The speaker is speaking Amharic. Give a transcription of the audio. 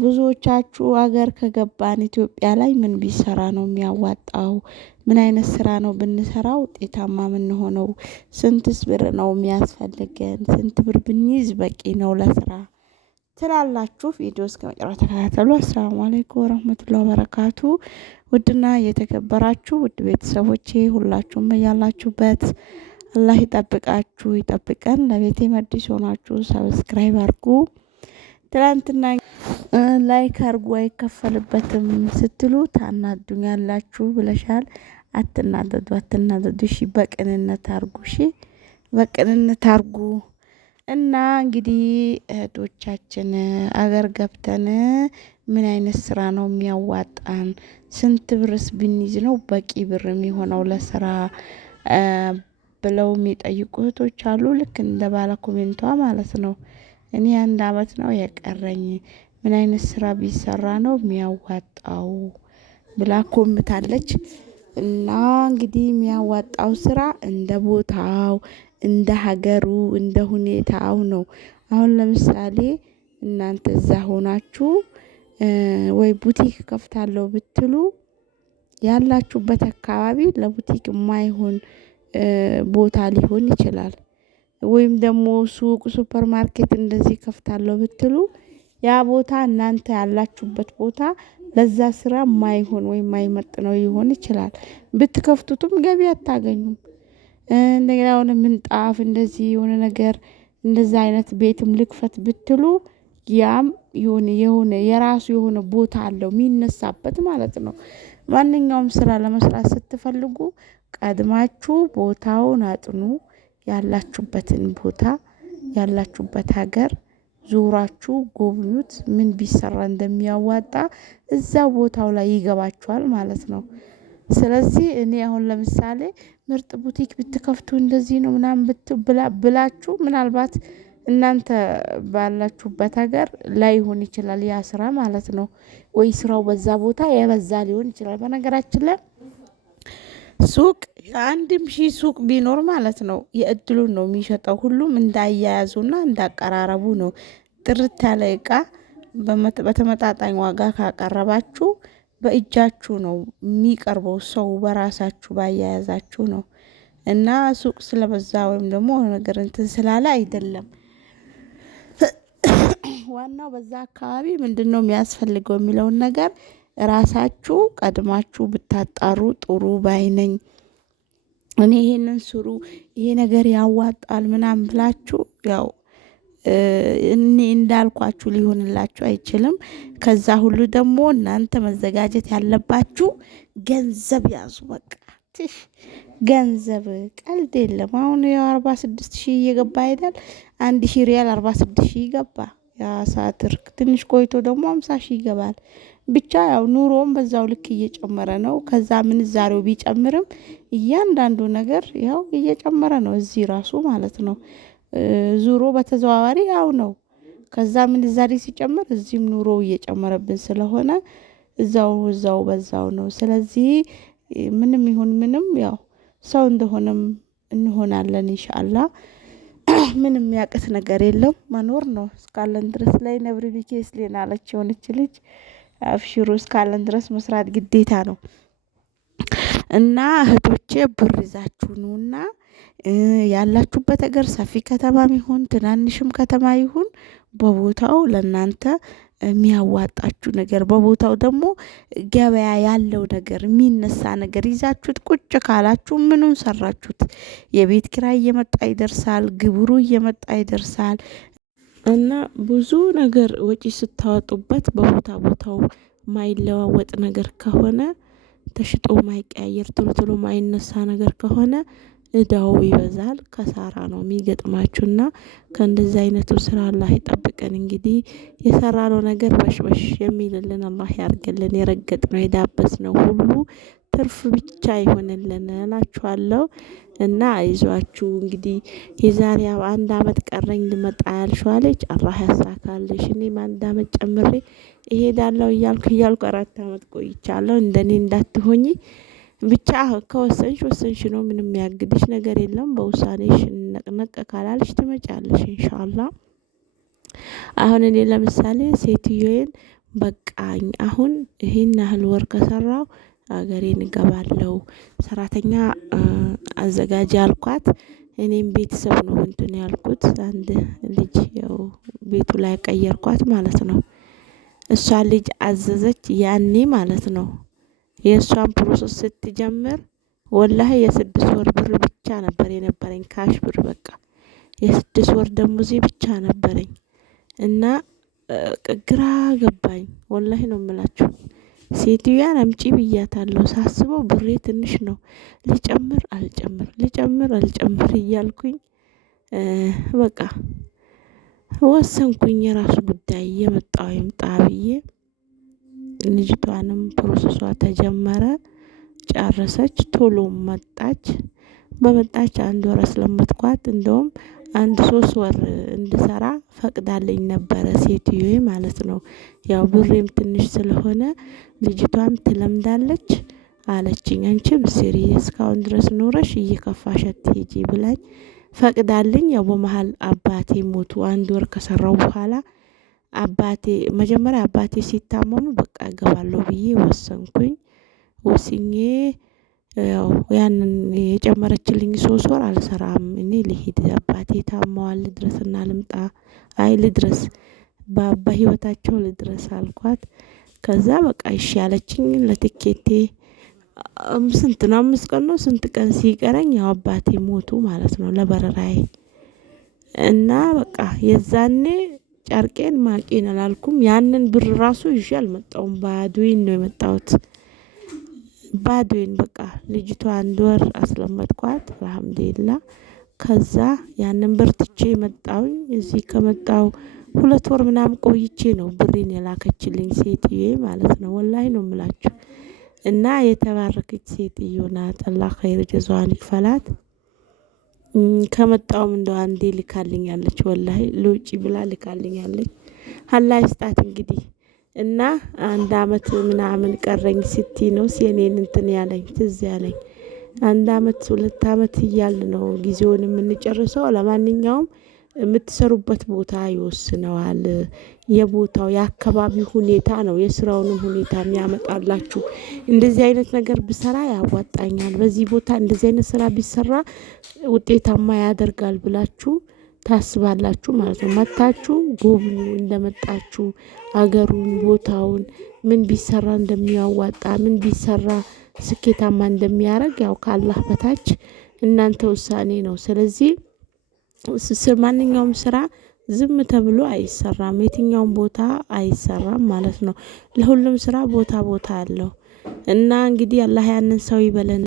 ብዙዎቻችሁ አገር ከገባን ኢትዮጵያ ላይ ምን ቢሰራ ነው የሚያዋጣው? ምን አይነት ስራ ነው ብንሰራ ውጤታማ የምንሆነው? ስንትስ ብር ነው የሚያስፈልገን? ስንት ብር ብንይዝ በቂ ነው ለስራ ትላላችሁ? ቪዲዮ እስከመጨረሻ ተከታተሉ። አሰላሙ አለይኩም ወራህመቱላሂ ወበረካቱ። ውድና የተከበራችሁ ውድ ቤተሰቦቼ ሁላችሁም በያላችሁበት አላህ ይጠብቃችሁ ይጠብቀን። ለቤቴ አዲስ ሆናችሁ ሰብስክራይብ አድርጉ። ትላንትና ላይክ አድርጉ አይከፈልበትም ስትሉ ታናዱኛላችሁ ብለሻል። አትናደዱ አትናደዱ። እሺ በቅንነት አድርጉ። እሺ በቅንነት አድርጉ። እና እንግዲህ እህቶቻችን አገር ገብተን ምን አይነት ስራ ነው የሚያዋጣን? ስንት ብርስ ብንይዝ ነው በቂ ብር የሚሆነው ለስራ ብለው የሚጠይቁ እህቶች አሉ። ልክ እንደ ባለ ኮሜንቷ ማለት ነው። እኔ 1 አመት ነው የቀረኝ፣ ምን አይነት ስራ ቢሰራ ነው የሚያዋጣው ብላ ኮምታለች። እና እንግዲህ የሚያዋጣው ስራ እንደ ቦታው፣ እንደ ሀገሩ፣ እንደ ሁኔታው ነው። አሁን ለምሳሌ እናንተ እዛ ሆናችሁ ወይ ቡቲክ ከፍታለሁ ብትሉ ያላችሁበት አካባቢ ለቡቲክ የማይሆን ቦታ ሊሆን ይችላል። ወይም ደግሞ ሱቅ ሱፐር ማርኬት እንደዚህ ከፍታለሁ ብትሉ ያ ቦታ እናንተ ያላችሁበት ቦታ ለዛ ስራ የማይሆን ወይም የማይመጥነው ሊሆን ይችላል። ብትከፍቱትም ገቢ አታገኙም። እንደገና የሆነ ምንጣፍ እንደዚህ የሆነ ነገር እንደዛ አይነት ቤትም ልክፈት ብትሉ ያም የሆነ የራሱ የሆነ ቦታ አለው የሚነሳበት ማለት ነው። ማንኛውም ስራ ለመስራት ስትፈልጉ ቀድማችሁ ቦታውን አጥኑ። ያላችሁበትን ቦታ ያላችሁበት ሀገር ዙራችሁ ጎብኙት። ምን ቢሰራ እንደሚያዋጣ እዛ ቦታው ላይ ይገባችኋል ማለት ነው። ስለዚህ እኔ አሁን ለምሳሌ ምርጥ ቡቲክ ብትከፍቱ እንደዚህ ነው ምናምን ብላችሁ ምናልባት እናንተ ባላችሁበት ሀገር ላይሆን ይችላል ያ ስራ ማለት ነው። ወይ ስራው በዛ ቦታ የበዛ ሊሆን ይችላል። በነገራችን ላይ ሱቅ 1000 ሱቅ ቢኖር ማለት ነው የእድሉን ነው የሚሸጠው። ሁሉም እንዳያያዙና እንዳቀራረቡ ነው። ጥርት ያለ እቃ በተመጣጣኝ ዋጋ ካቀረባችሁ በእጃችሁ ነው የሚቀርበው። ሰው በራሳችሁ ባያያዛችሁ ነው። እና ሱቅ ስለበዛ ወይም ደግሞ ነገር እንትን ስላለ አይደለም። ዋናው በዛ አካባቢ ምንድነው የሚያስፈልገው የሚለውን ነገር ራሳችሁ ቀድማችሁ ብታጣሩ ጥሩ ባይ ነኝ። እኔ ይሄንን ስሩ ይሄ ነገር ያዋጣል ምናምን ብላችሁ ያው እኔ እንዳልኳችሁ ሊሆንላችሁ አይችልም። ከዛ ሁሉ ደግሞ እናንተ መዘጋጀት ያለባችሁ ገንዘብ ያዙ። በቃ ገንዘብ ቀልድ የለም። አሁን ያው 46,000 እየገባ አይደል? 1,000 ሪያል 46,000 ገባ። ያ ሳትር ትንሽ ቆይቶ ደግሞ 50,000 ይገባል። ብቻ ያው ኑሮም በዛው ልክ እየጨመረ ነው። ከዛ ምንዛሬው ቢጨምርም እያንዳንዱ ነገር ያው እየጨመረ ነው እዚህ ራሱ ማለት ነው። ዙሮ በተዘዋዋሪ ያው ነው። ከዛ ምንዛሬ ሲጨምር እዚህም ኑሮ እየጨመረብን ስለሆነ እዛው በዛው ነው። ስለዚህ ምንም ይሁን ምንም ያው ሰው እንደሆነም እንሆናለን ኢንሻአላህ። ምንም ያቅት ነገር የለም። መኖር ነው እስካለን ድረስ ላይ ነብሪ ቢኬስ ሌናለች የሆነች ልጅ አፍሽሩ እስካለን ድረስ መስራት ግዴታ ነው። እና እህቶቼ ብር ይዛችሁ ነውና ያላችሁበት ሀገር ሰፊ ከተማም ይሁን ትናንሽም ከተማ ይሁን በቦታው ለእናንተ የሚያዋጣችሁ ነገር በቦታው ደግሞ ገበያ ያለው ነገር የሚነሳ ነገር ይዛችሁት ቁጭ ካላችሁ ምኑን ሰራችሁት? የቤት ኪራይ እየመጣ ይደርሳል፣ ግብሩ እየመጣ ይደርሳል። እና ብዙ ነገር ወጪ ስታወጡበት ቦታው ማይለዋወጥ ነገር ከሆነ ተሽጦ ማይቀያየር ቶሎ ማይነሳ ነገር ከሆነ እዳው ይበዛል። ከሳራ ነው የሚገጥማችሁና ከእንደዚህ አይነቱ ስራ አላህ ይጠብቀን። እንግዲህ የሰራነው ነገር በሽበሽ የሚልልን አላህ ያርግልን። የረገጥነው የዳበስነው ሁሉ ትርፍ ብቻ ይሆንልን እላችኋለሁ። እና አይዟችሁ እንግዲህ የዛሬ 1 አመት ቀረኝ ልመጣ ያልሽው አለች። አላህ ያሳካልሽ። እኔም 1 አመት ጨምሬ እሄዳለሁ እያልኩ 4 አመት ቆይቻለሁ። እንደኔ እንዳትሆኚ ብቻ ከወሰንሽ ነው። ምንም ያግድሽ ነገር የለም። በውሳኔሽ ነቅነቅ ካላልሽ ትመጫለሽ ኢንሻአላህ። አሁን እኔ ለምሳሌ ሴትዮዬን በቃኝ አሁን ይሄን ያህል ወር ከሰራው ሀገሬን እገባለሁ ሰራተኛ አዘጋጅ አልኳት። እኔም ቤተሰብ ነው እንትን ያልኩት አንድ ልጅ ያው ቤቱ ላይ ቀየርኳት ማለት ነው። እሷ ልጅ አዘዘች ያኔ ማለት ነው። የእሷን ፕሮሰስ ስትጀምር ወላሂ የ6 ወር ብር ብቻ ነበር የነበረኝ ካሽ ብር በቃ የ6 ወር ደሞዜ ብቻ ነበረኝ። እና ግራ ገባኝ ወላሂ ነው የምላችሁ። ሴትዮዋን አምጪ ብያታለሁ ሳስበው ብሬ ትንሽ ነው። ልጨምር አልጨምር እያልኩኝ በቃ ወሰንኩኝ የራሱ ጉዳይ እየመጣው ይምጣ ብዬ። ልጅቷንም ፕሮሰሷ ተጀመረ ጨረሰች ቶሎም መጣች። በመጣች 1 ወር አስለመድኳት እንደውም 3 ወር እንድሰራ ፈቅዳልኝ ነበረ ሴትዮዬ ማለት ነው። ያው ብሬም ትንሽ ስለሆነ ልጅቷም ትለምዳለች አለችኝ። አንቺም ስሪ እስካሁን ድረስ ኖረሽ እየከፋሽ አትሄጂ ብላኝ ፈቅዳልኝ። ያው በመሃል አባቴ ሞቱ 1 ወር ከሰራው በኋላ መጀመሪያ አባቴ ሲታመሙ በቃ እገባለሁ ብዬ ወሰንኩኝ። ወስኜ ያው ያንን የጨመረችልኝ 3 ወር አልሰራም እኔ ልሂድ አባቴ ታመዋል ልድረስና ልምጣ። አይ ልድረስ በህይወታቸው ልድረስ አልኳት። ከዛ በቃ እሺ አለችኝ። ለትኬቴ ስንት ነው 5 ቀን ነው ስንት ቀን ሲቀረኝ ያው አባቴ ሞቱ ማለት ነው ለበረራዬ። እና በቃ የዛኔ ጨርቄን ማቄን አላልኩም ያንን ብር ራሱ ይዤ አልመጣሁም ባዶዬን ነው የመጣሁት። ባዶዬን በቃ ልጅቷ 1 ወር አስለመድኳት አልሐምዱሊላህ። ከዛ ያንን ብር ትቼ መጣሁኝ። እዚህ ከመጣሁ 2 ወር ምናምን ቆይቼ ነው ብሬን የላከችልኝ ሴትዮዬ ማለት ነው ወላሂ ነው የምላችሁ። እና የተባረከች ሴትዮ ናት አላህ ኸይር ጀዛዋን ይክፈላት። ከመጣሁም እንደው አንዴ ልካልኛለች ወላሂ ለውጪ ብላ ልካልኛለች። አላህ ይስጣት እንግዲህ። እና 1 አመት ምናምን ቀረኝ ስትይ ነው የኔን እንትን ያለኝ ትዝ ያለኝ። 1 አመት 2 አመት እያልን ነው ጊዜውን የምንጨርሰው። ለማንኛውም የምትሰሩበት ቦታ ይወስነዋል። የቦታው የአካባቢው ሁኔታ ነው የስራውንም ሁኔታ የሚያመጣላችሁ። እንደዚህ አይነት ነገር ብሰራ ያዋጣኛል በዚህ ቦታ እንደዚህ አይነት ስራ ቢሰራ ውጤታማ ያደርጋል ብላችሁ ታስባላችሁ ማለት ነው። መጥታችሁ ጎብኙ እንደመጣችሁ አገሩን ቦታውን ምን ቢሰራ እንደሚያዋጣ ምን ቢሰራ ስኬታማ እንደሚያደርግ ያው ከአላህ በታች እናንተ ውሳኔ ነው። ስለዚህ ማንኛውም ስራ ዝም ተብሎ አይሰራም የትኛውም ቦታ አይሰራም ማለት ነው። ለሁሉም ስራ ቦታ አለው። እና እንግዲህ አላህ ያንን ሰው ይበለን።